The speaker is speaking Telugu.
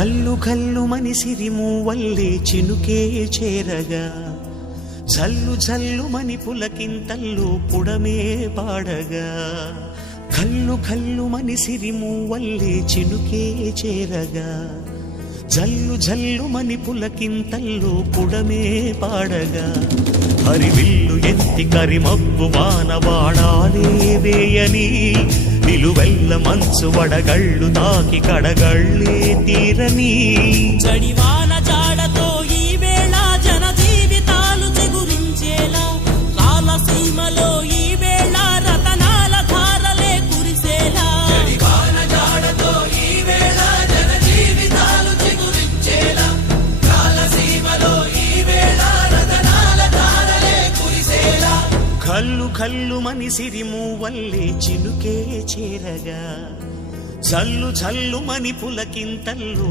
కల్లు కల్లు మని సిరిమూవల్లే చినుకే చేరగా జల్లు జల్లు మని పులకింతల్లు పుడమే పాడగా కల్లు కల్లు మని సిరిమూవల్లే చినుకే చేరగా జల్లు జల్లు మని పులకింతల్లు పుడమే పాడగా హరివిల్లు ఎత్తి కరిమబ్బు వానవాడాలే వేయని నిలువెల్ల మంచు వడగళ్ళు తాకి కడగళ్ళే తీరని జడివాన జాడతో ఈ వేళ జన జీవితాలు చిగురించేలా రాలసీమలో ఈ వేళ రతనాల ధారలే కురిసేలా జడివాన జాడతో ఈ వేళ జన జీవితాలు చిగురించేలా రాలసీమలో ఈ వేళ రతనాల ధారలే కురిసేలా కల్లు కల్లు మని సిరిమూవల్లే చినుకే చేరగా జల్లు జల్లు మని పులకింతల్లు